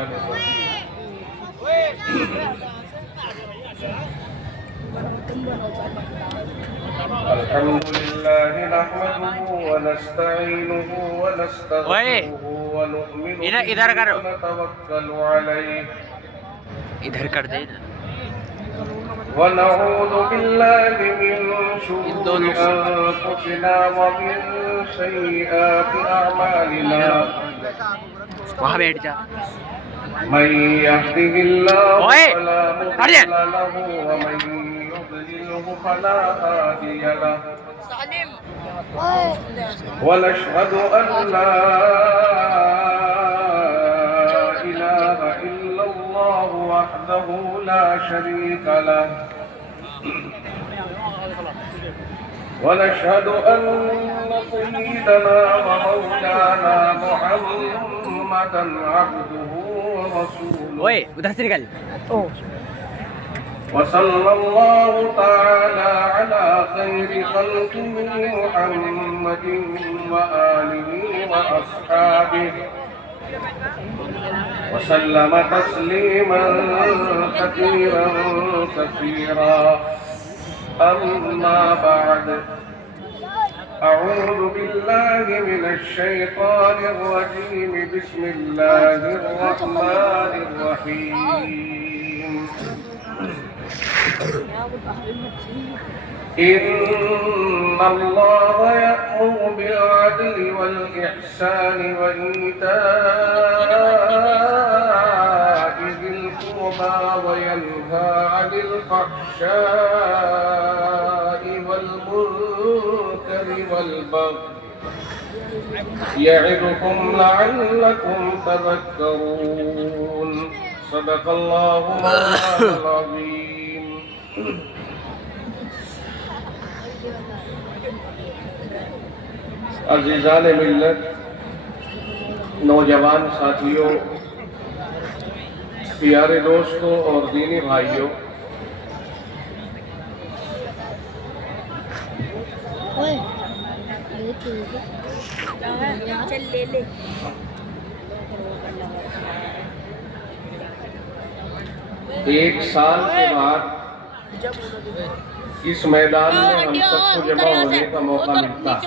الحمد لله نحمده ونستعينه ونستغفره ونؤمن به ونتوكل عليه ونعوذ بالله من شرور أنفسنا ومن سيئات أعمالنا من يهده الله فلا مضل له ومن يضلله فلا هادي له ونشهد أن لا إله إلا الله وحده لا شريك له ونشهد أن سيدنا ومولانا محمدا عبده ورسوله وصلى الله تعالى على خير خلقه محمد وآله وأصحابه وسلم تسليما كثيرا كثيرا أما بعد أعوذ بالله من الشيطان الرجيم بسم الله الرحمن الرحيم إن الله يأمر بالعدل والإحسان وإيتاء ذي القربى وينهى عن الفحشاء والمنكر والبغي يعظكم لعلكم تذكرون صدق الله مولانا العظيم عزیزان ملت، نوجوان ساتھیوں، پیارے دوستوں اور دینی بھائیوں، ایک سال کے بعد اس میدان میں ہم سب کو جمع ہونے کا موقع ملتا ہے۔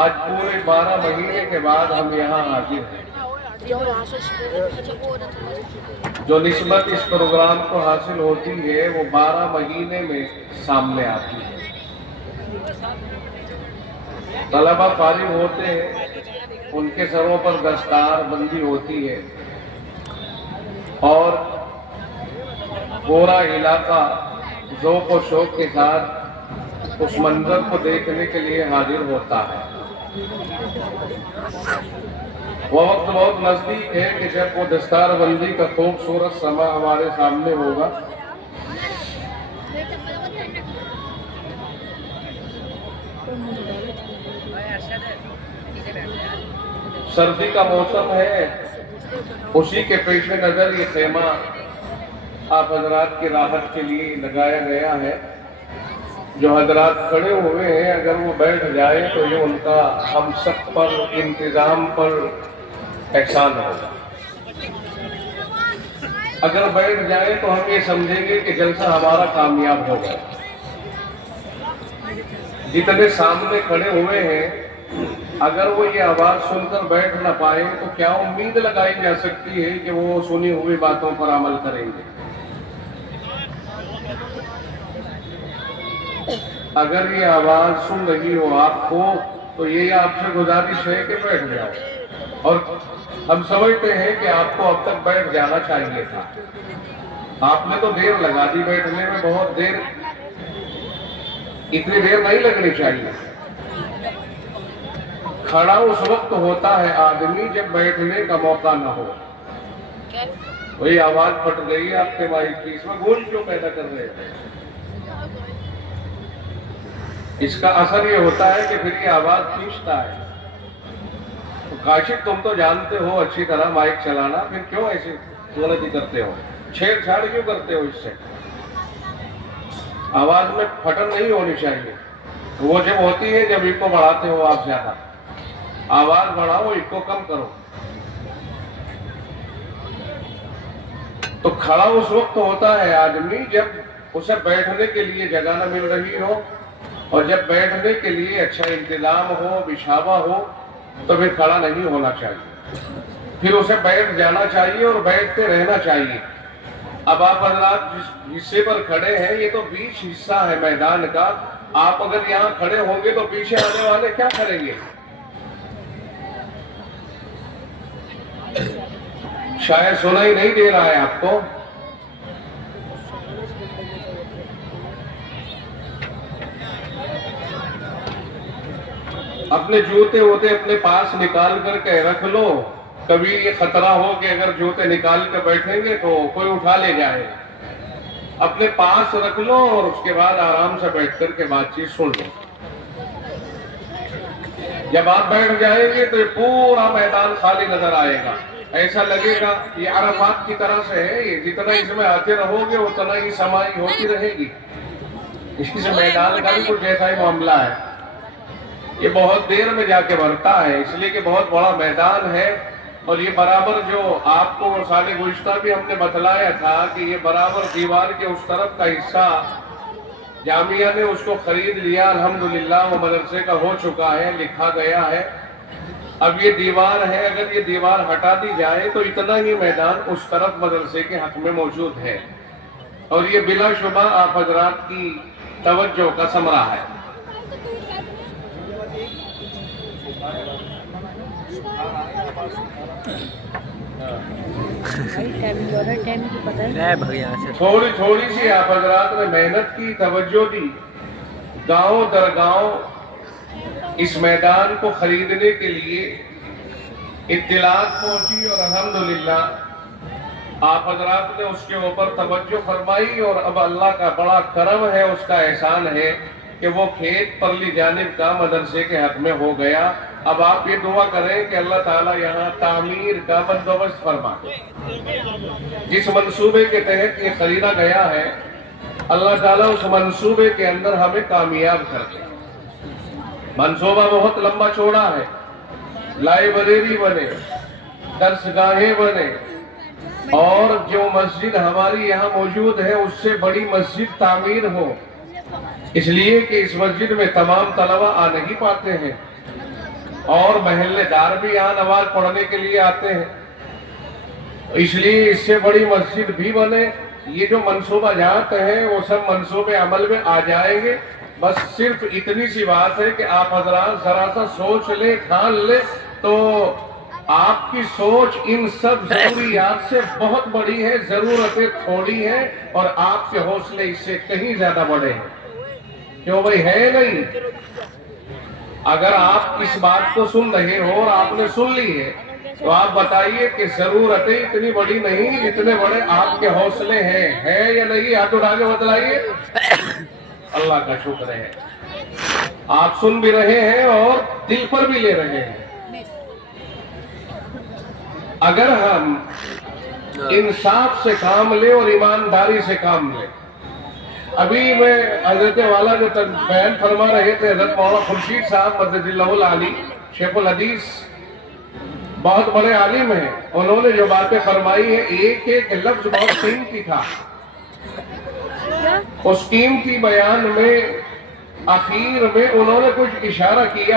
آج پورے 12 مہینے کے بعد ہم یہاں حاضر ہیں۔ جو نسبت اس پروگرام کو حاصل ہوتی ہے وہ 12 مہینے میں سامنے آتی ہے۔ طلبہ فارغ ہوتے ہیں، ان کے سروں پر دستار بندی ہوتی ہے اور پورا علاقہ ذوق و شوق کے ساتھ اس منظر کو دیکھنے کے لیے حاضر ہوتا ہے۔ وہ وقت بہت نزدیک ہے کہ جب وہ دستار بندی کا خوبصورت سما ہمارے سامنے ہوگا۔ سردی کا موسم ہے، اسی کے پیش نظر یہ خیمہ آپ حضرات کی راحت کے لیے لگایا گیا ہے۔ جو حضرات کھڑے ہوئے ہیں اگر وہ بیٹھ جائے تو یہ ان کا ہم سب پر انتظام پر احسان ہوگا۔ اگر بیٹھ جائے تو ہم یہ سمجھیں گے کہ جلسہ ہمارا کامیاب ہو گیا۔ جتنے سامنے کھڑے ہوئے ہیں اگر وہ یہ آواز سن کر بیٹھ نہ پائے تو کیا امید لگائی جا سکتی ہے کہ وہ سنی ہوئی باتوں پر عمل کریں گے؟ اگر یہ آواز سن رہی ہو آپ کو تو یہ آپ سے گزارش ہے کہ بیٹھ جاؤ، اور ہم سمجھتے ہیں کہ آپ کو اب تک بیٹھ جانا چاہیے تھا۔ آپ نے تو دیر لگا دی بیٹھنے میں، بہت دیر، اتنی دیر نہیں لگنی چاہیے۔ کھڑا اس وقت ہوتا ہے آدمی جب بیٹھنے کا موقع نہ ہو۔ وہی آواز پھٹ گئی آپ کے مائک کی، اس میں گونج کیوں پیدا کر رہے ہیں؟ اس کا اثر یہ ہوتا ہے کہ پھر یہ آواز کھینچتا ہے۔ تو کاشف تم تو جانتے ہو اچھی طرح مائک چلانا، پھر کیوں ایسی غلطی کرتے ہو؟ چھیڑ چھاڑ کیوں کرتے ہو؟ اس سے آواز میں پھٹن نہیں ہونی چاہیے۔ وہ جب ہوتی ہے جب ایکو بڑھاتے ہو آپ زیادہ، آواز بڑھاؤ ایکو کم کرو، تو کھڑا اس وقت ہوتا ہے آدمی جب اسے بیٹھنے کے لیے جگہ نہ مل رہی ہو، اور جب بیٹھنے کے لیے اچھا انتظام ہو، بچھاوا ہو، تو پھر کھڑا نہیں ہونا چاہیے، پھر اسے بیٹھ جانا چاہیے اور بیٹھتے رہنا چاہیے۔ اب آپ حضرات جس حصے پر کھڑے ہیں یہ تو بیچ حصہ ہے میدان کا، آپ اگر یہاں کھڑے ہوں گے تو پیچھے آنے والے کیا کریں گے؟ شاید سنائی نہیں دے رہا ہے آپ کو۔ اپنے جوتے ووتے اپنے پاس نکال کر کے رکھ لو، کبھی یہ خطرہ ہو کہ اگر جوتے نکال کے بیٹھیں گے تو کوئی اٹھا لے جائے، اپنے پاس رکھ لو اور اس کے بعد آرام سے بیٹھ کر کے بات چیت سن لو۔ جب آپ بیٹھ جائیں گے تو یہ پورا میدان خالی نظر آئے گا، ایسا لگے گا یہ عرفات کی طرح سے ہے، یہ جتنا اس میں آتے رہو گے اتنا ہی سمائی ہوتی رہے گی۔ اس میدان کا بھی کچھ ایسا ہی معاملہ ہے، یہ بہت دیر میں جا کے بھرتا ہے، اس لیے کہ بہت بڑا میدان ہے، اور یہ برابر جو آپ کو سال گزشتہ بھی ہم نے بتلایا تھا کہ یہ برابر دیوار کے اس طرف کا حصہ جامعہ نے اس کو خرید لیا، الحمدللہ وہ مدرسے کا ہو چکا ہے، لکھا گیا ہے۔ اب یہ دیوار ہے، اگر یہ دیوار ہٹا دی جائے تو اتنا ہی میدان اس طرف مدرسے کے حق میں موجود ہے، اور یہ بلا شبہ آپ حضرات کی توجہ کا ثمرہ ہے۔ تھوڑی تھوڑی سی آپ حضرات نے محنت کی، توجہ دی، گاؤں در گاؤں اس میدان کو خریدنے کے لیے اطلاعات پہنچی، اور الحمدللہ آپ حضرات نے اس کے اوپر توجہ فرمائی، اور اب اللہ کا بڑا کرم ہے، اس کا احسان ہے کہ وہ کھیت پرلی جانب کا مدرسے کے حق میں ہو گیا۔ اب آپ یہ دعا کریں کہ اللہ تعالیٰ یہاں تعمیر کا بندوبست فرما دے، جس منصوبے کے تحت یہ خریدا گیا ہے اللہ تعالیٰ اس منصوبے کے اندر ہمیں کامیاب کر دے۔ منصوبہ بہت لمبا چوڑا ہے، لائبریری بنے، درسگاہیں بنے، اور جو مسجد ہماری یہاں موجود ہے اس سے بڑی مسجد تعمیر ہو، اس لیے کہ اس مسجد میں تمام طلبہ آ نہیں پاتے ہیں، اور محلے دار بھی یہاں نماز پڑھنے کے لیے آتے ہیں، اس لیے اس سے بڑی مسجد بھی بنے۔ یہ جو منصوبہ جات ہیں وہ سب منصوبے عمل میں آ جائیں گے، بس صرف اتنی سی بات ہے کہ آپ حضرات ذرا سا سوچ لیں، ٹھان لیں، تو آپ کی سوچ ان سب ضروریات سے بہت بڑی ہے، ضرورتیں تھوڑی ہیں، اور آپ کے حوصلے اس سے کہیں زیادہ بڑے ہیں، کیوں بھائی ہے نہیں؟ اگر آپ اس بات کو سن رہے ہو اور آپ نے سن لی ہے تو آپ بتائیے کہ ضرورتیں اتنی بڑی نہیں جتنے بڑے آپ کے حوصلے ہیں یا نہیں؟ ہاتھ اٹھا کے بتلائیے۔ اللہ کا شکر ہے، آپ سن بھی رہے ہیں اور دل پر بھی لے رہے ہیں۔ اگر ہم انصاف سے کام لیں اور ایمانداری سے کام لیں، ابھی میں حضرت والا جو بیان فرما رہے تھے، حضرت مولانا خورشید صاحب مدد اللہ العالی شیخ الحدیث، بہت بڑے عالم ہیں، انہوں نے جو باتیں فرمائی ہیں ایک ایک لفظ بہت قیمتی تھا، اس قیمتی بیان میں آخر میں انہوں نے کچھ اشارہ کیا